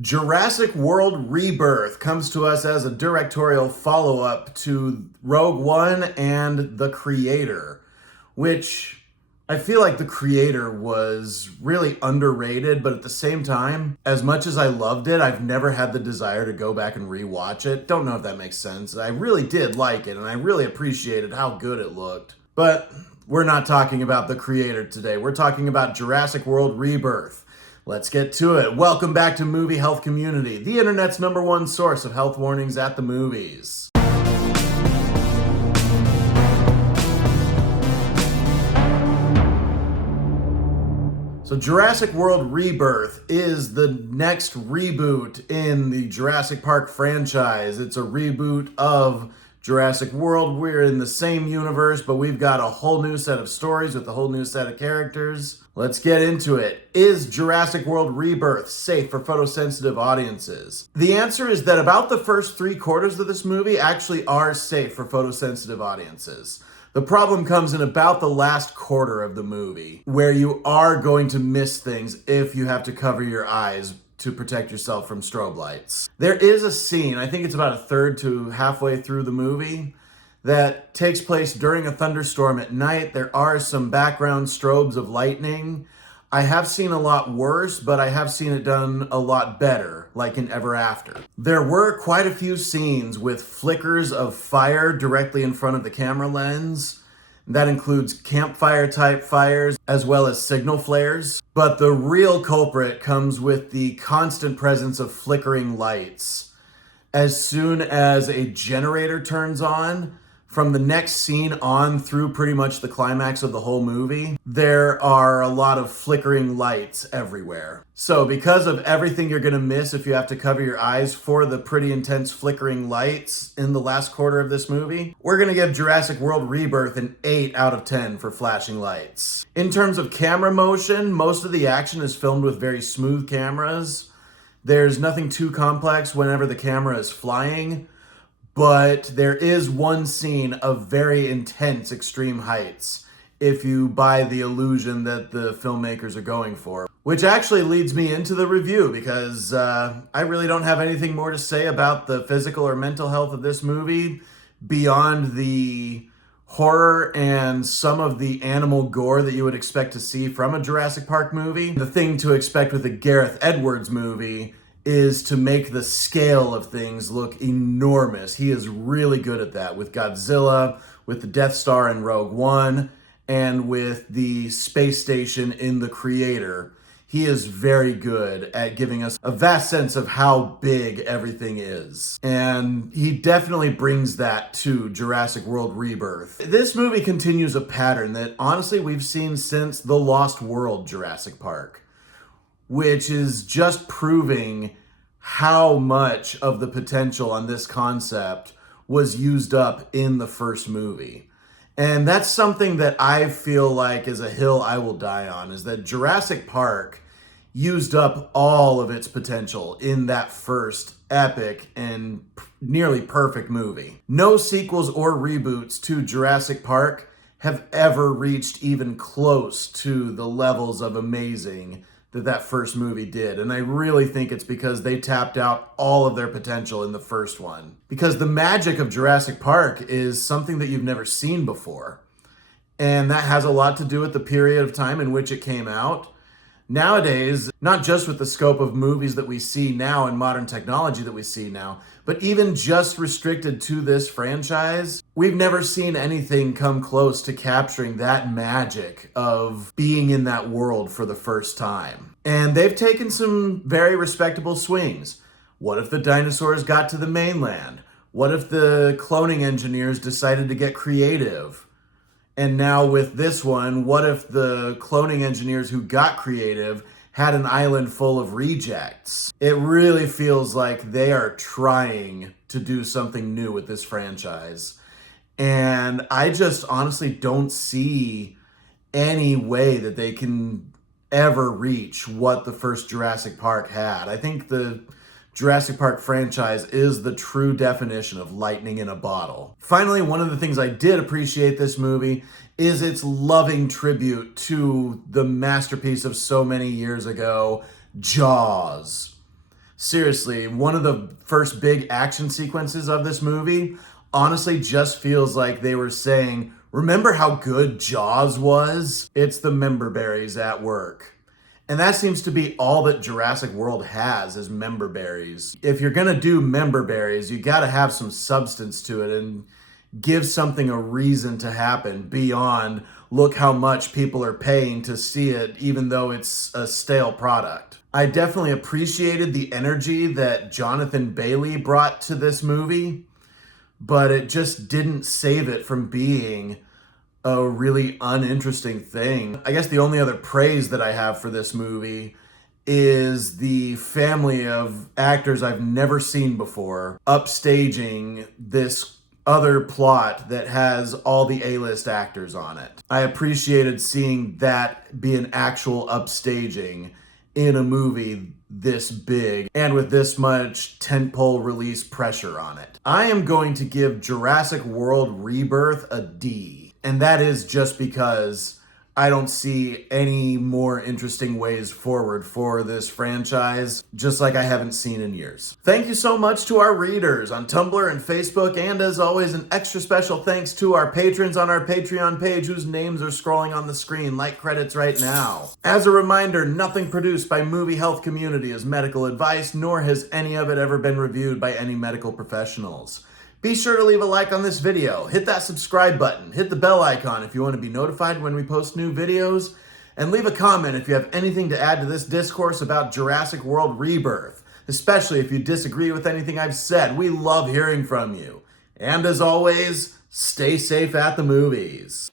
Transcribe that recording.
Jurassic World Rebirth comes to us as a directorial follow-up to Rogue One and The Creator, which I feel like The Creator was really underrated, but at the same time, as much as I loved it, I've never had the desire to go back and rewatch it. Don't know if that makes sense. I really did like it, and I really appreciated how good it looked. But we're not talking about The Creator today. We're talking about Jurassic World Rebirth. Let's get to it. Welcome back to Movie Health Community, the internet's #1 source of health warnings at the movies. So Jurassic World Rebirth is the next reboot in the Jurassic Park franchise. It's a reboot of Jurassic World. We're in the same universe, but we've got a whole new set of stories with a whole new set of characters. Let's get into it. Is Jurassic World Rebirth safe for photosensitive audiences? The answer is that about the first 3/4 of this movie actually are safe for photosensitive audiences. The problem comes in about the last quarter of the movie, where you are going to miss things if you have to cover your eyes to protect yourself from strobe lights. There is a scene, I think it's about a third to halfway through the movie, that takes place during a thunderstorm at night. There are some background strobes of lightning. I have seen a lot worse, but I have seen it done a lot better, like in Ever After. There were quite a few scenes with flickers of fire directly in front of the camera lens. That includes campfire type fires as well as signal flares. But the real culprit comes with the constant presence of flickering lights. As soon as a generator turns on, from the next scene on through pretty much the climax of the whole movie, there are a lot of flickering lights everywhere. So because of everything you're gonna miss if you have to cover your eyes for the pretty intense flickering lights in the last quarter of this movie, we're gonna give Jurassic World Rebirth an 8 out of 10 for flashing lights. In terms of camera motion, most of the action is filmed with very smooth cameras. There's nothing too complex whenever the camera is flying. But there is one scene of very intense extreme heights, if you buy the illusion that the filmmakers are going for. Which actually leads me into the review, because I really don't have anything more to say about the physical or mental health of this movie beyond the horror and some of the animal gore that you would expect to see from a Jurassic Park movie. The thing to expect with a Gareth Edwards movie is to make the scale of things look enormous. He is really good at that with Godzilla, with the Death Star in Rogue One, and with the space station in The Creator. He is very good at giving us a vast sense of how big everything is. And he definitely brings that to Jurassic World Rebirth. This movie continues a pattern that honestly we've seen since The Lost World Jurassic Park, which is just proving how much of the potential on this concept was used up in the first movie. And that's something that I feel like is a hill I will die on, is that Jurassic Park used up all of its potential in that first epic and nearly perfect movie. No sequels or reboots to Jurassic Park have ever reached even close to the levels of amazing that first movie did. And I really think it's because they tapped out all of their potential in the first one. Because the magic of Jurassic Park is something that you've never seen before. And that has a lot to do with the period of time in which it came out. Nowadays, not just with the scope of movies that we see now and modern technology that we see now, but even just restricted to this franchise, we've never seen anything come close to capturing that magic of being in that world for the first time. And they've taken some very respectable swings. What if the dinosaurs got to the mainland? What if the cloning engineers decided to get creative? And now with this one, what if the cloning engineers who got creative had an island full of rejects? It really feels like they are trying to do something new with this franchise. And I just honestly don't see any way that they can ever reach what the first Jurassic Park had. I think the Jurassic Park franchise is the true definition of lightning in a bottle. Finally, one of the things I did appreciate this movie is its loving tribute to the masterpiece of so many years ago, Jaws. Seriously, one of the first big action sequences of this movie honestly just feels like they were saying, remember how good Jaws was? It's the member berries at work. And that seems to be all that Jurassic World has is member berries. If you're gonna do member berries, you gotta have some substance to it and give something a reason to happen beyond look how much people are paying to see it, even though it's a stale product. I definitely appreciated the energy that Jonathan Bailey brought to this movie, but it just didn't save it from being a really uninteresting thing. I guess the only other praise that I have for this movie is the family of actors I've never seen before upstaging this other plot that has all the A-list actors on it. I appreciated seeing that be an actual upstaging in a movie this big and with this much tentpole release pressure on it. I am going to give Jurassic World Rebirth a D, and that is just because I don't see any more interesting ways forward for this franchise, just like I haven't seen in years. Thank you so much to our readers on Tumblr and Facebook, and as always, an extra special thanks to our patrons on our Patreon page whose names are scrolling on the screen like credits right now. As a reminder, nothing produced by Movie Health Community is medical advice, nor has any of it ever been reviewed by any medical professionals. Be sure to leave a like on this video, hit that subscribe button, hit the bell icon if you want to be notified when we post new videos, and leave a comment if you have anything to add to this discourse about Jurassic World Rebirth, especially if you disagree with anything I've said. We love hearing from you. And as always, stay safe at the movies.